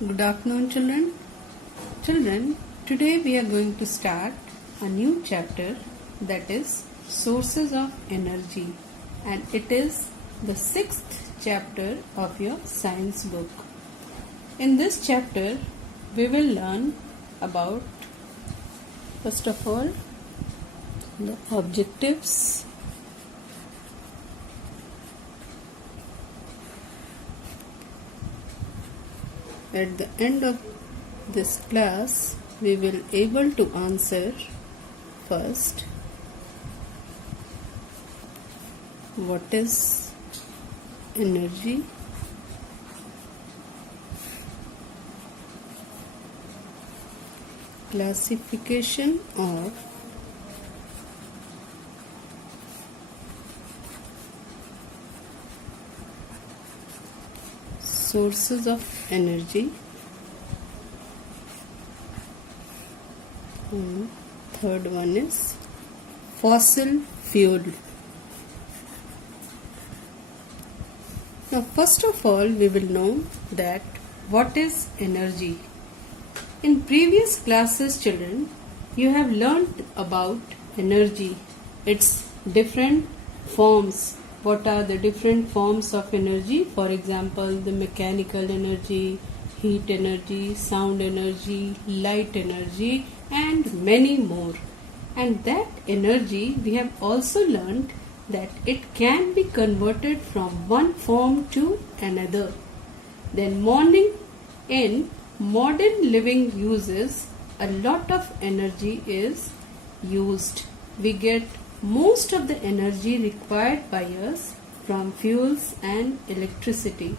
Good afternoon, children. Children, today we are going to start a new chapter, that is Sources of Energy, and it is the 6th chapter of your science book. In this chapter, we will learn about, first of all, the objectives, at the end of this class we will able to answer first what is energy, classification of sources of energy, and third one is fossil fuel. Now first of all we will know that what is energy. In previous classes, children, you have learnt about energy, its different forms. What are the different forms of energy? For example, the mechanical energy, heat energy, sound energy, light energy, and many more. And that energy, we have also learned that it can be converted from one form to another. Then in modern living uses, a lot of energy is used. We get most of the energy required by us from fuels and electricity.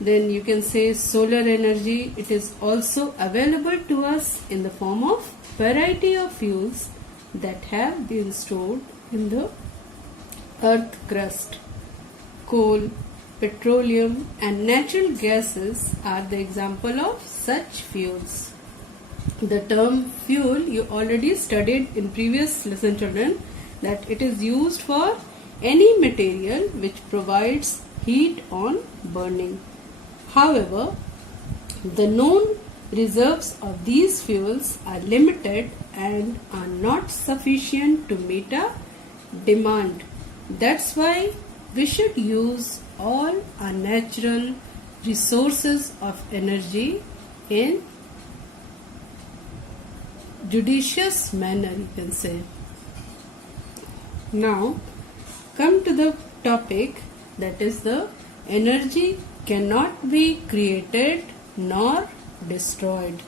Then you can say solar energy, it is also available to us in the form of variety of fuels that have been stored in the earth crust. Coal, petroleum and natural gases are the example of such fuels. The term fuel you already studied in previous lesson, children, that it is used for any material which provides heat on burning. However, the known reserves of these fuels are limited and are not sufficient to meet a demand. That's why we should use all our natural resources of energy in judicious manner, you can say. Now come to the topic, that is the energy cannot be created nor destroyed.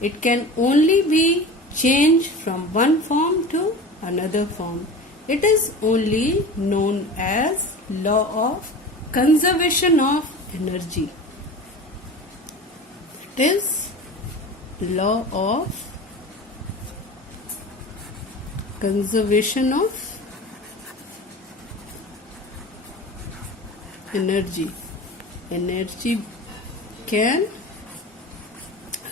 It can only be changed from one form to another form. It is only known as law of conservation of energy. It is law of conservation of energy. Energy can,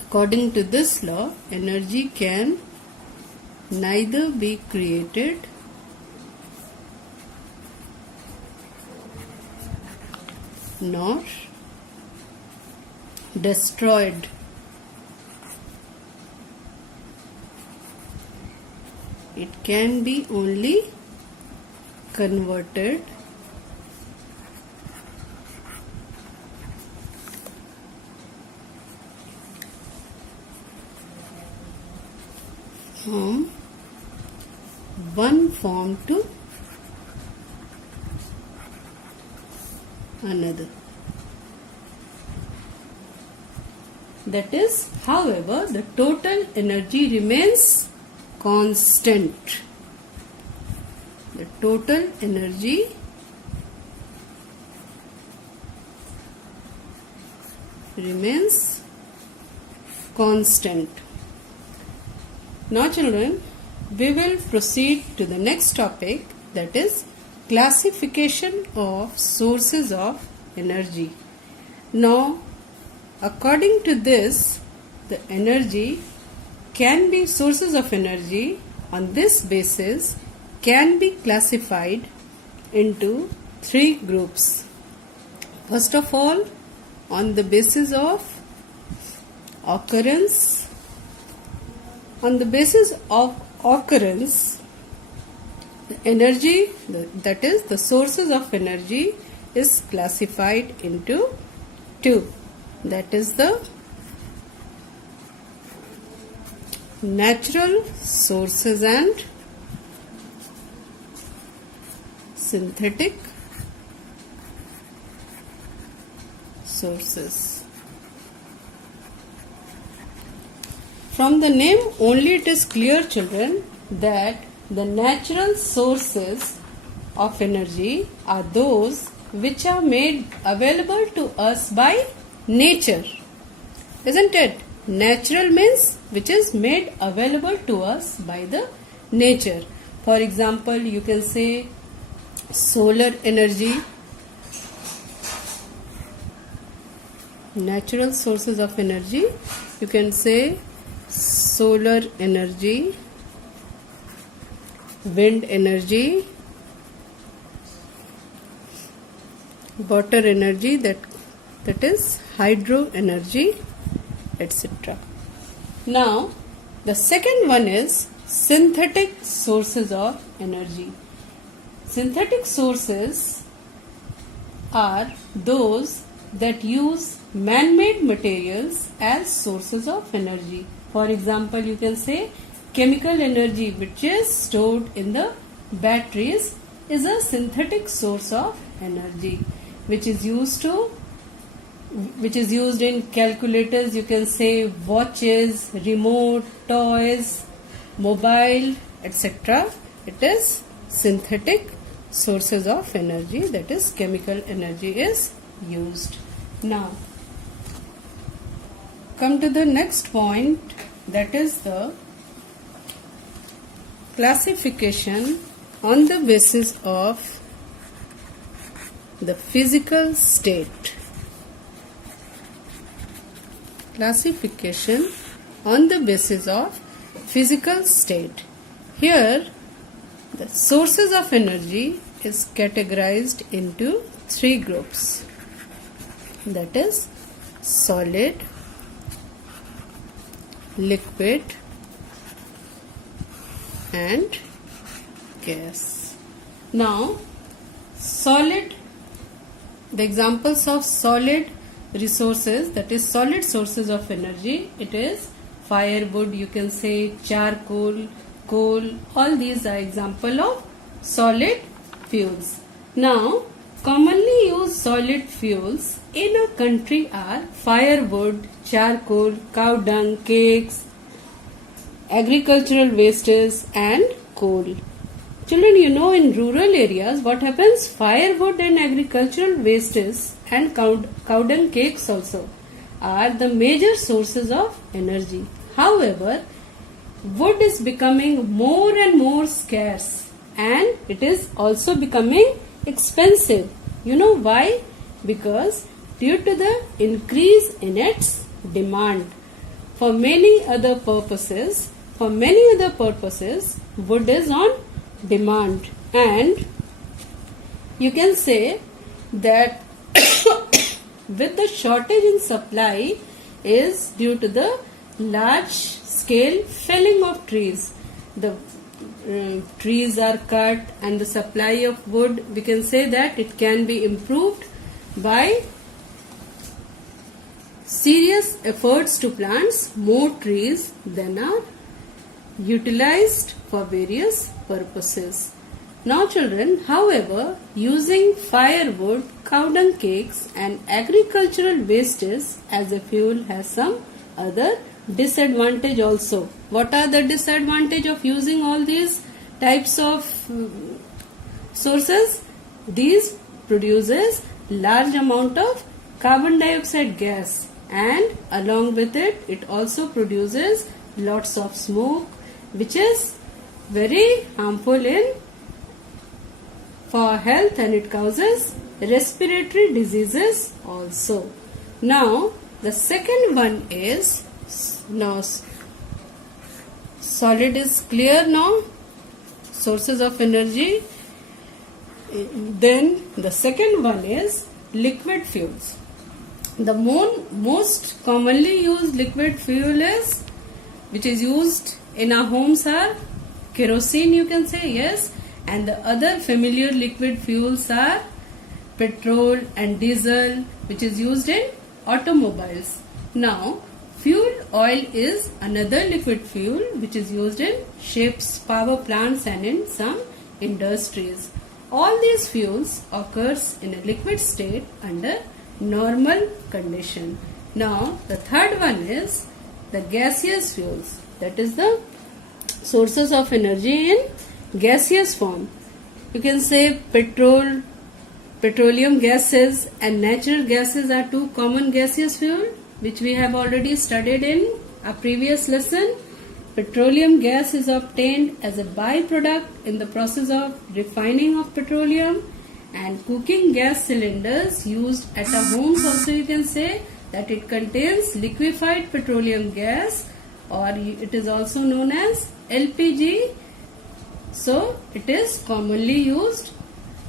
according to this law, energy can neither be created nor destroyed. It can be only converted from one form to another. That is, however, the total energy remains constant. The total energy remains constant. Now children, we will proceed to the next topic, that is classification of sources of energy. Now, according to this, the energy can be sources of energy on this basis can be classified into 3 groups. First of all, on the basis of occurrence. On the basis of occurrence, the energy, that is the sources of energy, is classified into two. That is the natural sources and synthetic sources. From the name only it is clear, children, that the natural sources of energy are those which are made available to us by nature. Isn't it? Natural means which is made available to us by the nature. For example, you can say solar energy. Natural sources of energy, you can say solar energy, wind energy, water energy, that is hydro energy, etc. Now the second one is synthetic sources of energy. Synthetic sources are those that use man-made materials as sources of energy. For example, you can say chemical energy, which is stored in the batteries, is a synthetic source of energy, which is used in calculators. You can say watches, remote, toys, mobile, etc. It is synthetic sources of energy, that is chemical energy is used. Now come to the next point, that is the classification on the basis of the physical state. Classification on the basis of physical state. Here the sources of energy is categorized into three groups, that is solid, liquid and gas. Now solid, the examples of solid resources, that is solid sources of energy, it is firewood, you can say charcoal, coal, all these are example of solid fuels. Now commonly used solid fuels in a country are firewood, charcoal, cow dung, cakes, agricultural wastes and coal. Children, you know in rural areas what happens? Firewood and agricultural wastes and cow dung cakes also are the major sources of energy. However, wood is becoming more and more scarce and it is also becoming expensive. You know why? Because due to the increase in its demand. For many other purposes, wood is on demand, and you can say that with the shortage in supply is due to the large scale felling of trees. The trees are cut and the supply of wood, we can say that it can be improved by serious efforts to plant more trees than are utilized for various purposes. Now children, however, using firewood, cow dung cakes and agricultural wastes as a fuel has some other disadvantage also. What are the disadvantage of using all these types of sources? These produces large amount of carbon dioxide gas, and along with it, it also produces lots of smoke, which is very harmful for health, and it causes respiratory diseases also. Now the second one is, now solid is clear now, sources of energy. Then the second one is liquid fuels. The most commonly used liquid fuel is, which is used in our homes, are kerosene, you can say, yes, and the other familiar liquid fuels are petrol and diesel, which is used in automobiles. Now, fuel oil is another liquid fuel which is used in ships, power plants and in some industries. All these fuels occurs in a liquid state under normal condition. Now, the third one is the gaseous fuels. That is the sources of energy in gaseous form. You can say petroleum gases and natural gases are two common gaseous fuel which we have already studied in a previous lesson. Petroleum gas is obtained as a byproduct in the process of refining of petroleum, and cooking gas cylinders used at our homes also, you can say that it contains liquefied petroleum gas, or it is also known as LPG. So it is commonly used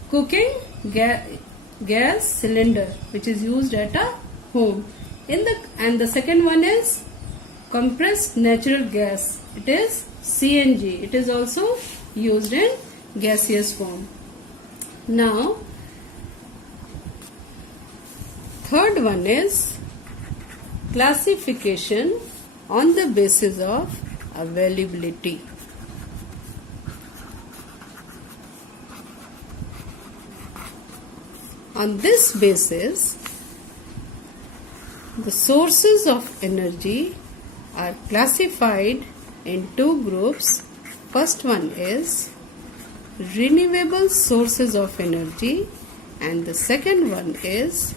cooking gas cylinder which is used at a home. And the second one is compressed natural gas. It is CNG. It is also used in gaseous form. Now, third one is classification on the basis of availability. On this basis, the sources of energy are classified in two groups. First one is renewable sources of energy, and the second one is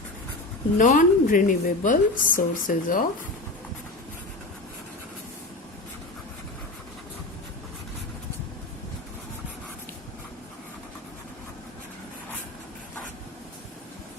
non-renewable sources of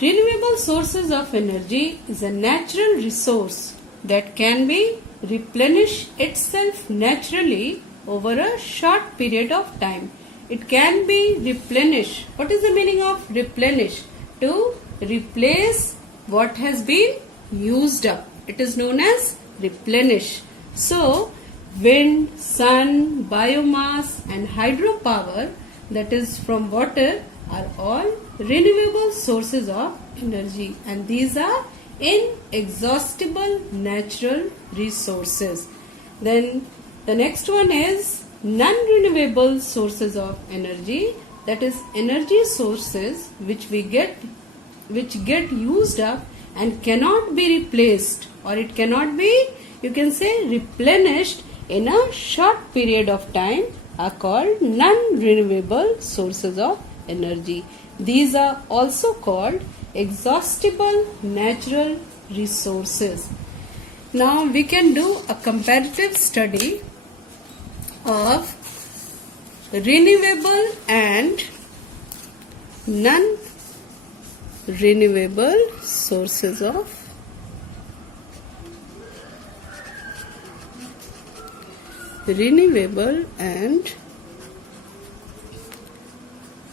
renewable sources of energy is a natural resource that can be replenished itself naturally over a short period of time. It can be replenished. What is the meaning of replenish? To replace what has been used up. It is known as replenish. So, wind, sun, biomass and hydropower, that is from water, are all renewable sources of energy, and these are inexhaustible natural resources. Then the next one is non-renewable sources of energy, that is energy sources which get used up and cannot be replaced, or it cannot be, you can say, replenished in a short period of time, are called non-renewable sources of energy. These are also called exhaustible natural resources. Now we can do a comparative study of renewable and non-renewable sources of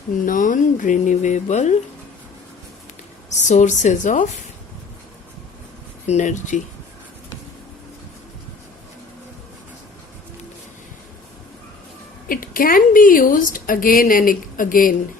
non-renewable sources of energy. It can be used again and again.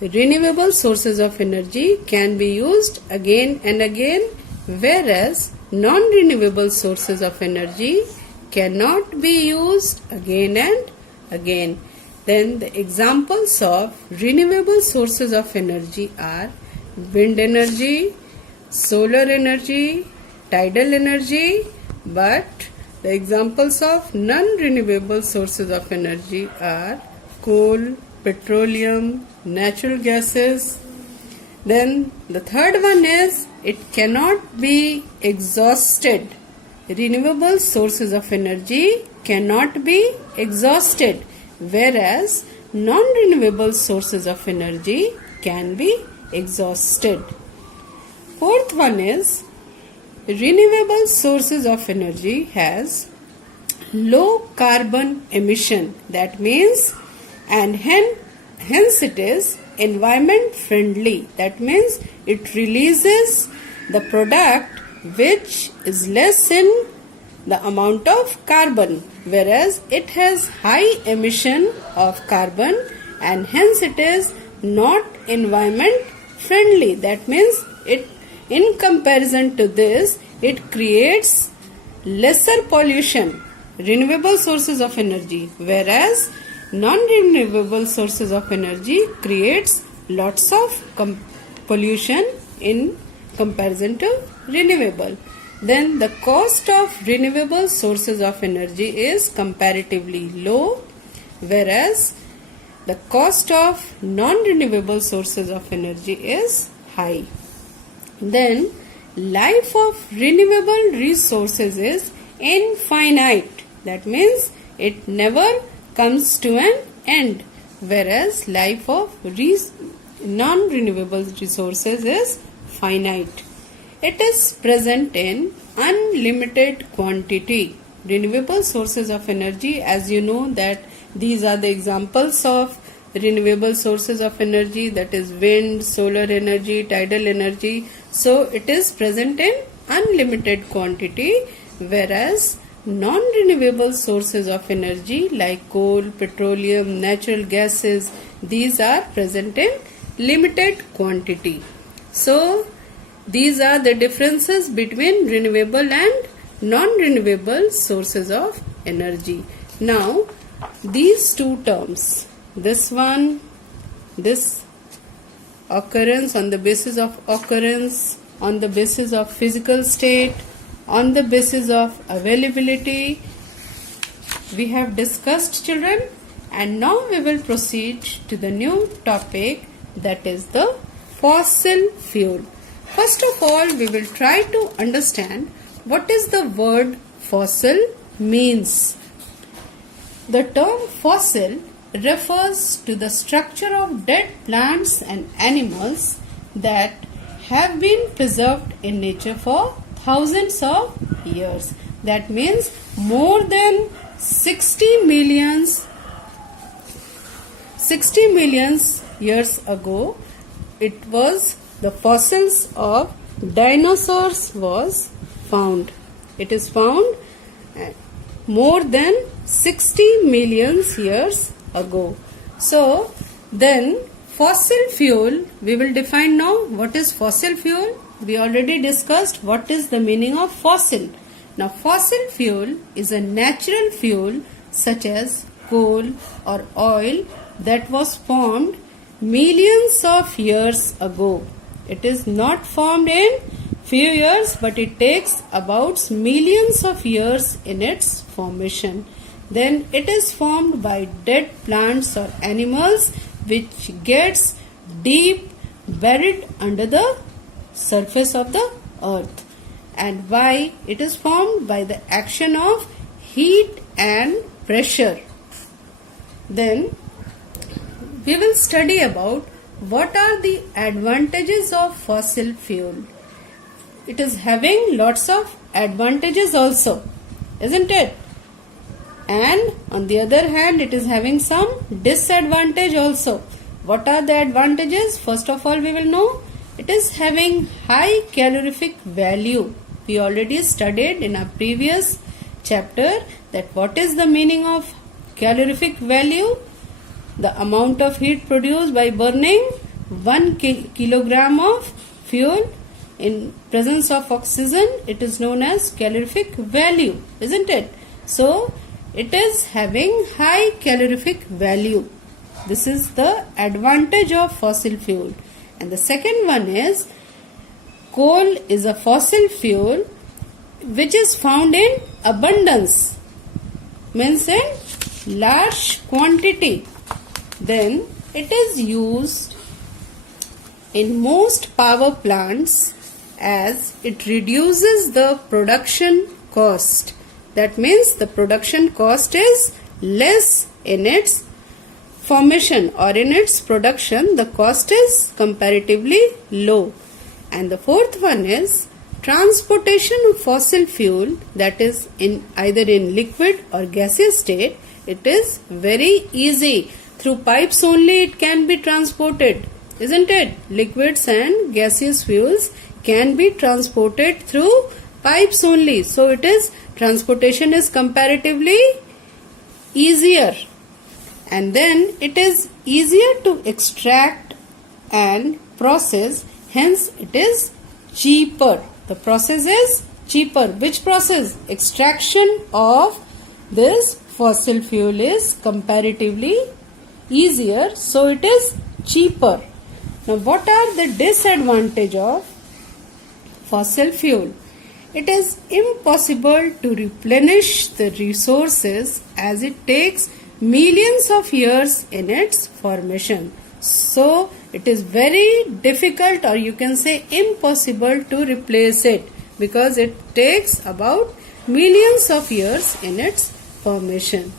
Renewable sources of energy can be used again and again, whereas non-renewable sources of energy cannot be used again and again. Then the examples of renewable sources of energy are wind energy, solar energy, tidal energy, but the examples of non-renewable sources of energy are coal, petroleum, natural gases. Then the third one is it cannot be exhausted. Renewable sources of energy cannot be exhausted, whereas non-renewable sources of energy can be exhausted. Fourth one is renewable sources of energy has low carbon emission. That means, and hence it is environment friendly. That means it releases the product which is less in the amount of carbon, whereas it has high emission of carbon and hence it is not environment friendly. That means it, in comparison to this, it creates lesser pollution. Renewable sources of energy, whereas non-renewable sources of energy creates lots of pollution in comparison to renewable. Then the cost of renewable sources of energy is comparatively low, whereas the cost of non-renewable sources of energy is high. Then life of renewable resources is infinite. That means it never comes to an end, whereas life of non-renewable resources is finite. It is present in unlimited quantity. Renewable sources of energy, as you know that these are the examples of renewable sources of energy, that is wind, solar energy, tidal energy. So it is present in unlimited quantity, whereas non-renewable sources of energy like coal, petroleum, natural gases, these are present in limited quantity. So these are the differences between renewable and non-renewable sources of energy. Now these two terms, this one, this occurrence, on the basis of occurrence, on the basis of physical state, on the basis of availability, we have discussed, children, and now we will proceed to the new topic, that is the fossil fuel. First of all, we will try to understand what is the word fossil means. The term fossil refers to the structure of dead plants and animals that have been preserved in nature for thousands of years. That means more than 60 million years ago, it was the fossils of dinosaurs was found. It is found more than 60 million years ago. So then fossil fuel, we will define now what is fossil fuel. We already discussed what is the meaning of fossil. Now fossil fuel is a natural fuel such as coal or oil that was formed millions of years ago. It is not formed in few years, but it takes about millions of years in its formation. Then it is formed by dead plants or animals which gets deep buried under the surface of the earth. And why? It is formed by the action of heat and pressure. Then we will study about what are the advantages of fossil fuel. It is having lots of advantages also, isn't it? And on the other hand, it is having some disadvantage also. What are the advantages? First of all, we will know it is having high calorific value. We already studied in our previous chapter that what is the meaning of calorific value? The amount of heat produced by burning 1 kilogram of fuel in presence of oxygen, it is known as calorific value, isn't it? So it is having high calorific value. This is the advantage of fossil fuel. And the second one is coal is a fossil fuel which is found in abundance, means in large quantity. Then it is used in most power plants as it reduces the production cost. That means the production cost is less in its formation or in its production. The cost is comparatively low. And the fourth one is transportation of fossil fuel, that is in either in liquid or gaseous state. It is very easy. Through pipes only it can be transported, isn't it? Liquids and gaseous fuels can be transported through pipes only. So it is transportation is comparatively easier, and then it is easier to extract and process, hence it is cheaper. The process is cheaper. Which process? Extraction of this fossil fuel is comparatively easier, so it is cheaper. Now what are the disadvantage of fossil fuel? It is impossible to replenish the resources as it takes millions of years in its formation. So it is very difficult, or you can say impossible, to replace it because it takes about millions of years in its formation.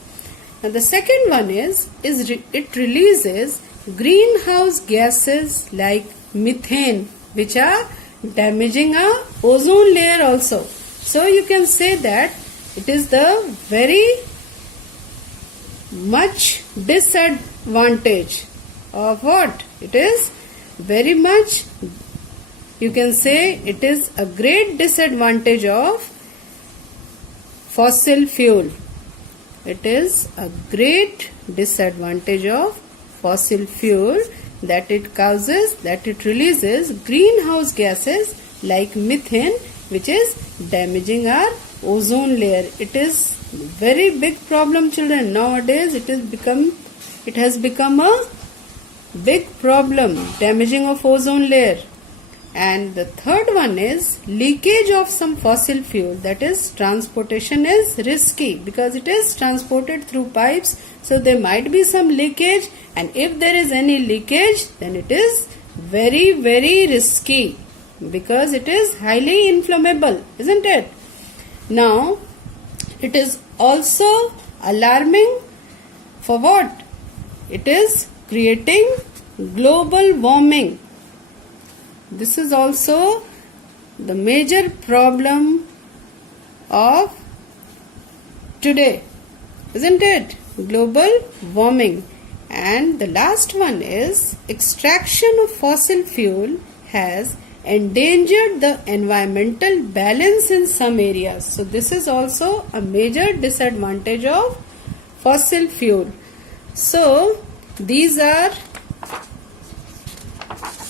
Now the second one is it releases greenhouse gases like methane, which are damaging our ozone layer also. So you can say that it is the very much disadvantage of what? It is very much, you can say it is a great disadvantage of fossil fuel. It is a great disadvantage of fossil fuel that it causes, that it releases greenhouse gases like methane, which is damaging our ozone layer. It is very big problem, children. Nowadays it has become a big problem, damaging of ozone layer. And the third one is leakage of some fossil fuel, that is transportation is risky because it is transported through pipes, so there might be some leakage, and if there is any leakage then it is very risky because it is highly inflammable, isn't it? Now it is also alarming for what? It is creating global warming. This is also the major problem of today, isn't it? Global warming. And the last one is extraction of fossil fuel has endangered the environmental balance in some areas. So this is also a major disadvantage of fossil fuel. So these are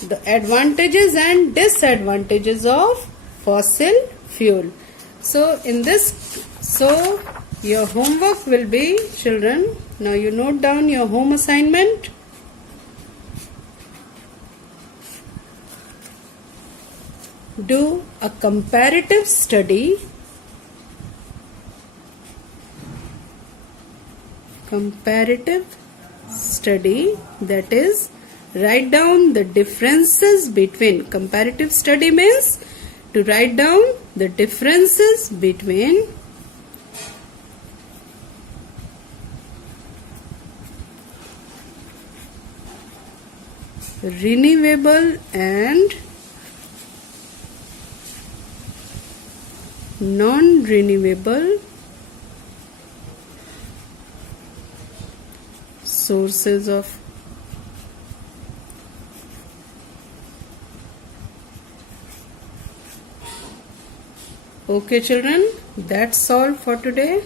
the advantages and disadvantages of fossil fuel. So your homework will be, children, now you note down your home assignment. Do a comparative study. That is, write down the differences between. Comparative study means to write down the differences between renewable and non-renewable sources of Okay children, that's all for today.